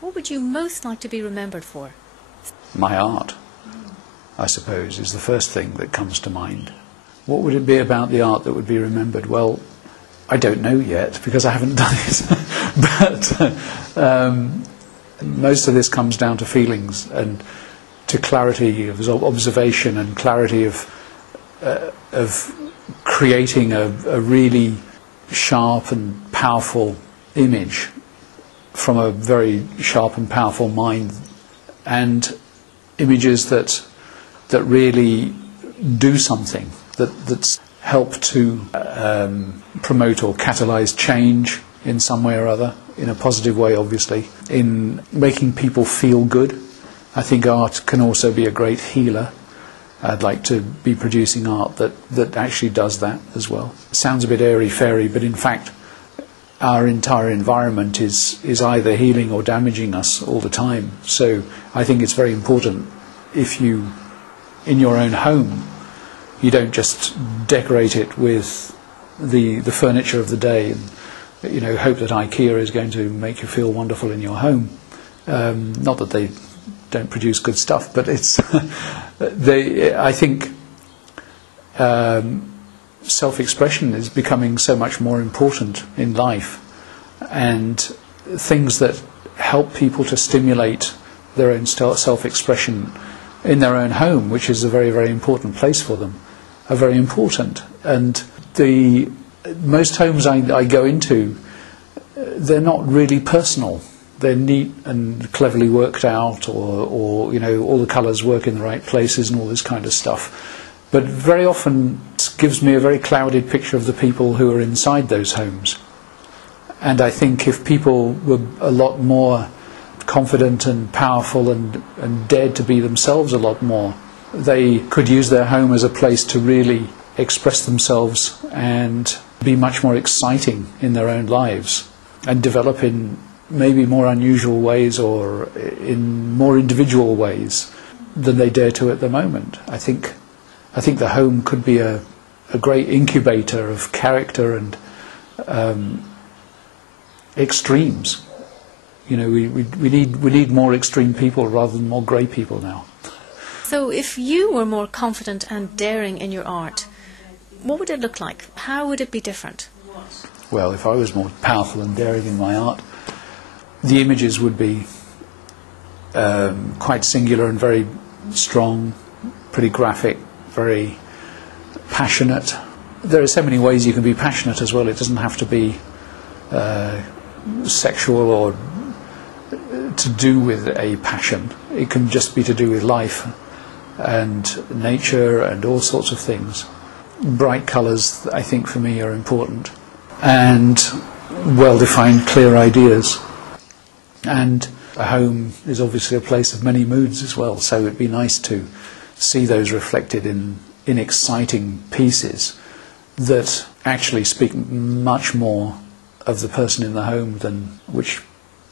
What would you most like to be remembered for? My art, I suppose, is the first thing that comes to mind. What would it be about the art that would be remembered? Well, I don't know yet because I haven't done it. But most of this comes down to feelings and to clarity of observation and clarity of creating a really sharp and powerful image from a very sharp and powerful mind, and images that really do something, that's help to promote or catalyse change in some way or other, in a positive way obviously, in making people feel good. I think art can also be a great healer. I'd like to be producing art that actually does that as well. It sounds a bit airy-fairy, but in fact our entire environment is either healing or damaging us all the time. So I think it's very important, if you, in your own home, you don't just decorate it with the furniture of the day and hope that IKEA is going to make you feel wonderful in your home. Not that they don't produce good stuff, but it's I think self-expression is becoming so much more important in life, and things that help people to stimulate their own self-expression in their own home, which is a very, very important place for them, are very important. And most homes I go into, they're not really personal. They're neat and cleverly worked out, or all the colours work in the right places and all this kind of stuff. But very often it gives me a very clouded picture of the people who are inside those homes. And I think if people were a lot more confident and powerful and dared to be themselves a lot more, they could use their home as a place to really express themselves and be much more exciting in their own lives and develop in maybe more unusual ways or in more individual ways than they dare to at the moment. I think the home could be a great incubator of character and extremes. We need more extreme people rather than more grey people now. So if you were more confident and daring in your art, what would it look like? How would it be different? Well, if I was more powerful and daring in my art, the images would be quite singular and very strong, pretty graphic, very passionate. There are so many ways you can be passionate as well. It doesn't have to be sexual or to do with a passion. It can just be to do with life and nature and all sorts of things. Bright colours, I think, for me are important, and well-defined, clear ideas. And a home is obviously a place of many moods as well, so it'd be nice to see those reflected in exciting pieces that actually speak much more of the person in the home than which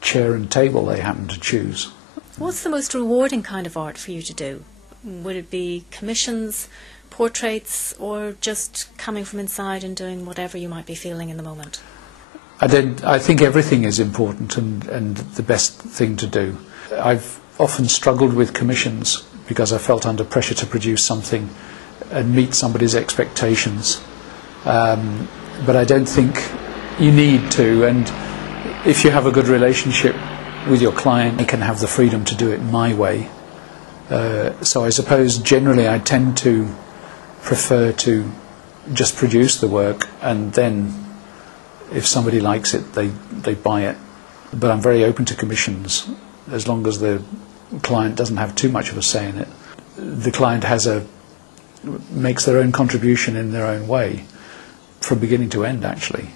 chair and table they happen to choose. What's the most rewarding kind of art for you to do? Would it be commissions, portraits, or just coming from inside and doing whatever you might be feeling in the moment? I think everything is important and the best thing to do. I've often struggled with commissions because I felt under pressure to produce something and meet somebody's expectations. But I don't think you need to, and if you have a good relationship with your client, you can have the freedom to do it my way. So I suppose generally I tend to prefer to just produce the work, and then if somebody likes it, they buy it. But I'm very open to commissions, as long as the client doesn't have too much of a say in it. The client makes their own contribution in their own way, from beginning to end actually.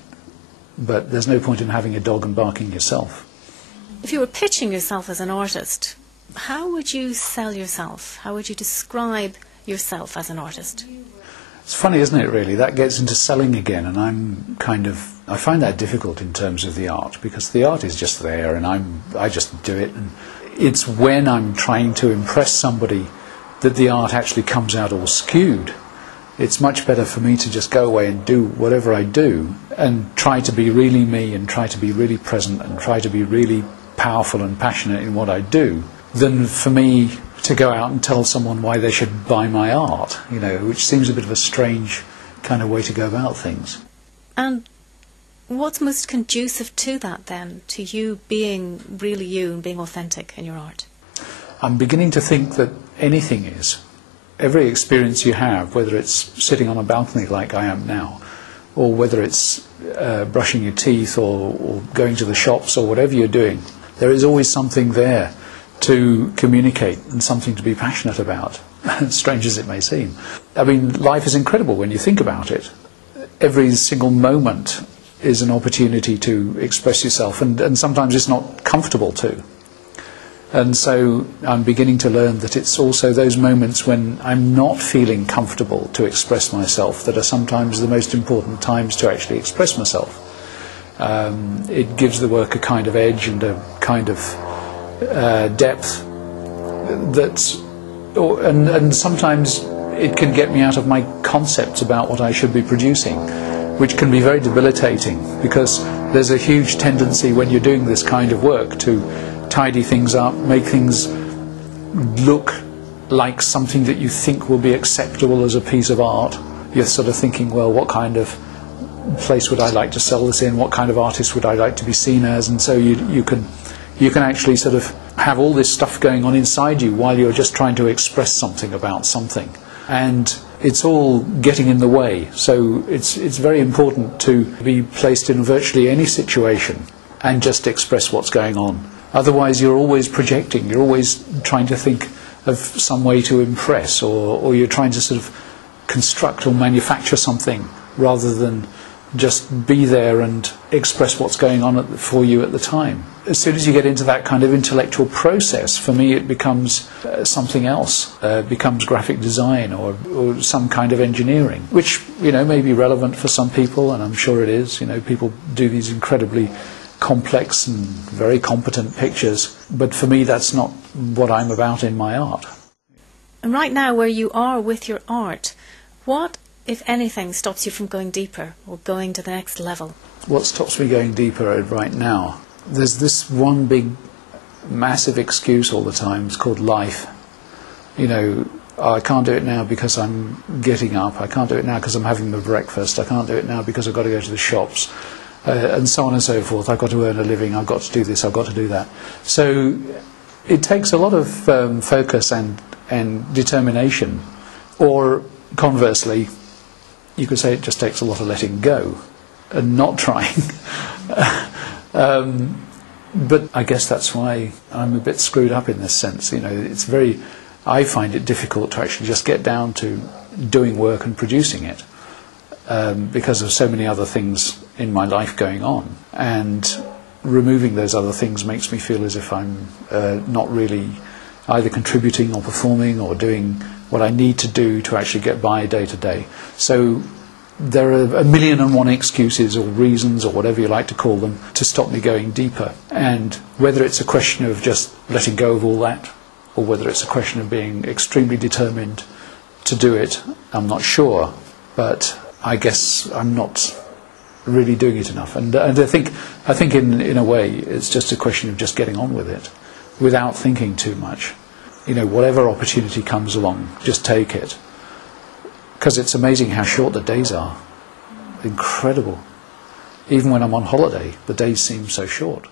But there's no point in having a dog and barking yourself. If you were pitching yourself as an artist, how would you sell yourself? How would you describe yourself as an artist? It's funny, isn't it, really? That gets into selling again, and I find that difficult in terms of the art, because the art is just there and I just do it. And it's when I'm trying to impress somebody that the art actually comes out all skewed. It's much better for me to just go away and do whatever I do and try to be really me and try to be really present and try to be really powerful and passionate in what I do than for me to go out and tell someone why they should buy my art, which seems a bit of a strange kind of way to go about things. And what's most conducive to that then, to you being really you and being authentic in your art? I'm beginning to think that anything is. Every experience you have, whether it's sitting on a balcony like I am now, or whether it's brushing your teeth or going to the shops or whatever you're doing, there is always something there to communicate and something to be passionate about, strange as it may seem. I mean, life is incredible when you think about it. Every single moment is an opportunity to express yourself, and sometimes it's not comfortable to. And so I'm beginning to learn that it's also those moments when I'm not feeling comfortable to express myself that are sometimes the most important times to actually express myself. It gives the work a kind of edge and a kind of depth and sometimes it can get me out of my concepts about what I should be producing, which can be very debilitating, because there's a huge tendency when you're doing this kind of work to tidy things up, make things look like something that you think will be acceptable as a piece of art. You're sort of thinking, well, what kind of place would I like to sell this in? What kind of artist would I like to be seen as? And so you can actually sort of have all this stuff going on inside you while you're just trying to express something about something. And it's all getting in the way. So it's very important to be placed in virtually any situation and just express what's going on. Otherwise, you're always projecting. You're always trying to think of some way to impress, or you're trying to sort of construct or manufacture something rather than just be there and express what's going on for you at the time. As soon as you get into that kind of intellectual process, for me it becomes something else. Becomes graphic design or some kind of engineering, which may be relevant for some people, and I'm sure it is. People do these incredibly complex and very competent pictures, but for me that's not what I'm about in my art. And right now, where you are with your art, what, if anything, stops you from going deeper or going to the next level? What stops me going deeper right now? There's this one big massive excuse all the time. It's called life. I can't do it now because I'm getting up. I can't do it now because I'm having my breakfast. I can't do it now because I've got to go to the shops. And so on and so forth. I've got to earn a living, I've got to do this, I've got to do that. So it takes a lot of focus and determination. Or conversely, you could say it just takes a lot of letting go and not trying. But I guess that's why I'm a bit screwed up in this sense. I find it difficult to actually just get down to doing work and producing it. Because of so many other things in my life going on, and removing those other things makes me feel as if I'm not really either contributing or performing or doing what I need to do to actually get by day to day. So there are 1,000,001 excuses or reasons or whatever you like to call them to stop me going deeper, and whether it's a question of just letting go of all that or whether it's a question of being extremely determined to do it, I'm not sure, but I guess I'm not really doing it enough. And I think in a way it's just a question of just getting on with it without thinking too much. Whatever opportunity comes along, just take it. Because it's amazing how short the days are. Incredible. Even when I'm on holiday, the days seem so short.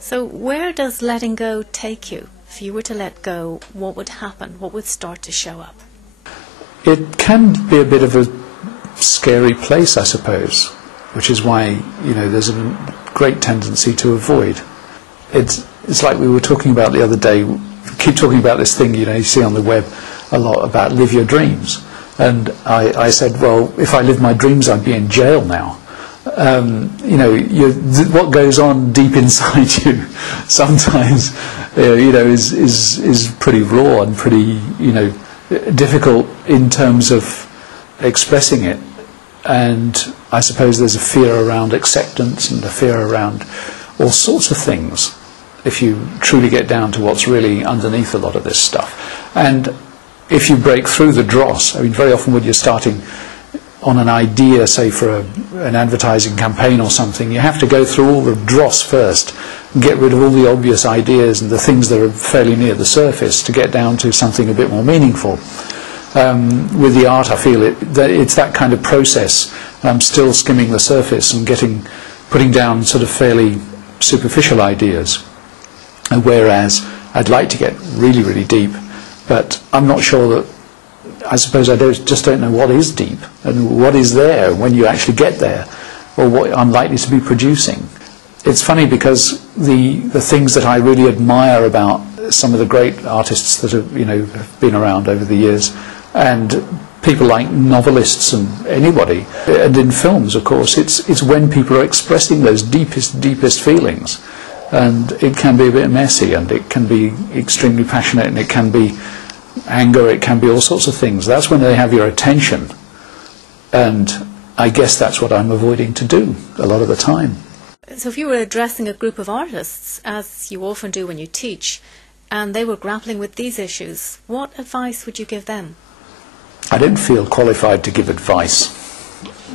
So where does letting go take you? If you were to let go, what would happen? What would start to show up? It can be a bit of a scary place, I suppose, which is why there's a great tendency to avoid. It's like we were talking about the other day. We keep talking about this thing you see on the web a lot about live your dreams, and I said, well, if I lived my dreams, I'd be in jail now. What goes on deep inside you sometimes, is pretty raw and pretty difficult in terms of expressing it. And I suppose there's a fear around acceptance and a fear around all sorts of things if you truly get down to what's really underneath a lot of this stuff. And if you break through the dross, very often when you're starting on an idea, say for an advertising campaign or something, you have to go through all the dross first and get rid of all the obvious ideas and the things that are fairly near the surface to get down to something a bit more meaningful. With the art, I feel it's that kind of process. I'm still skimming the surface and putting down sort of fairly superficial ideas, whereas I'd like to get really, really deep, but I'm not sure that, I suppose I just don't know what is deep and what is there when you actually get there, or what I'm likely to be producing. It's funny because the things that I really admire about some of the great artists that have been around over the years, and people like novelists and anybody, and in films, of course, it's when people are expressing those deepest feelings, and it can be a bit messy, and it can be extremely passionate, and it can be anger, it can be all sorts of things. That's when they have your attention, and I guess that's what I'm avoiding to do a lot of the time. So if you were addressing a group of artists, as you often do when you teach, and they were grappling with these issues, what advice would you give them? I don't feel qualified to give advice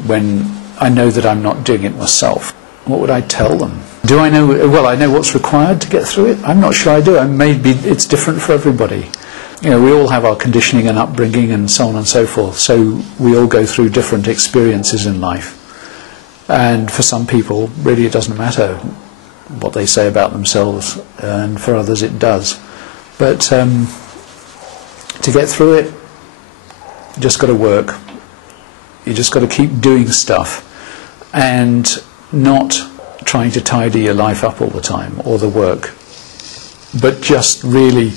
when I know that I'm not doing it myself. What would I tell them? Do I know? Well, I know what's required to get through it. I'm not sure I do. Maybe it's different for everybody. We all have our conditioning and upbringing and so on and so forth, so we all go through different experiences in life. And for some people, really it doesn't matter what they say about themselves, and for others it does. But to get through it, you just got to work. You just got to keep doing stuff and not trying to tidy your life up all the time, or the work, but just really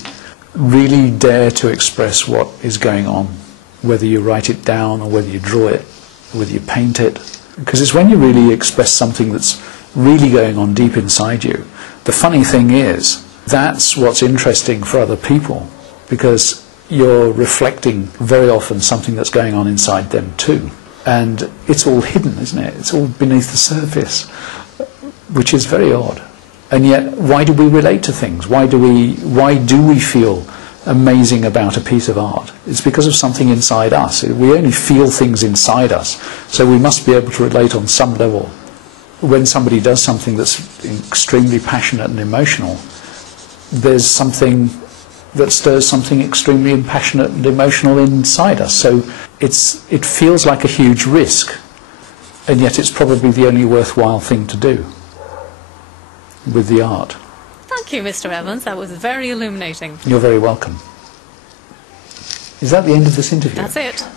dare to express what is going on, whether you write it down or whether you draw it, or whether you paint it. Because it's when you really express something that's really going on deep inside you. The funny thing is, that's what's interesting for other people, because you're reflecting very often something that's going on inside them too. And it's all hidden, isn't it? It's all beneath the surface, which is very odd. And yet, why do we relate to things? Why do we feel amazing about a piece of art? It's because of something inside us. We only feel things inside us, so we must be able to relate on some level. When somebody does something that's extremely passionate and emotional, there's something that stirs something extremely passionate and emotional inside us. So it feels like a huge risk, and yet it's probably the only worthwhile thing to do with the art. Thank you, Mr. Evans. That was very illuminating. You're very welcome. Is that the end of this interview? That's it.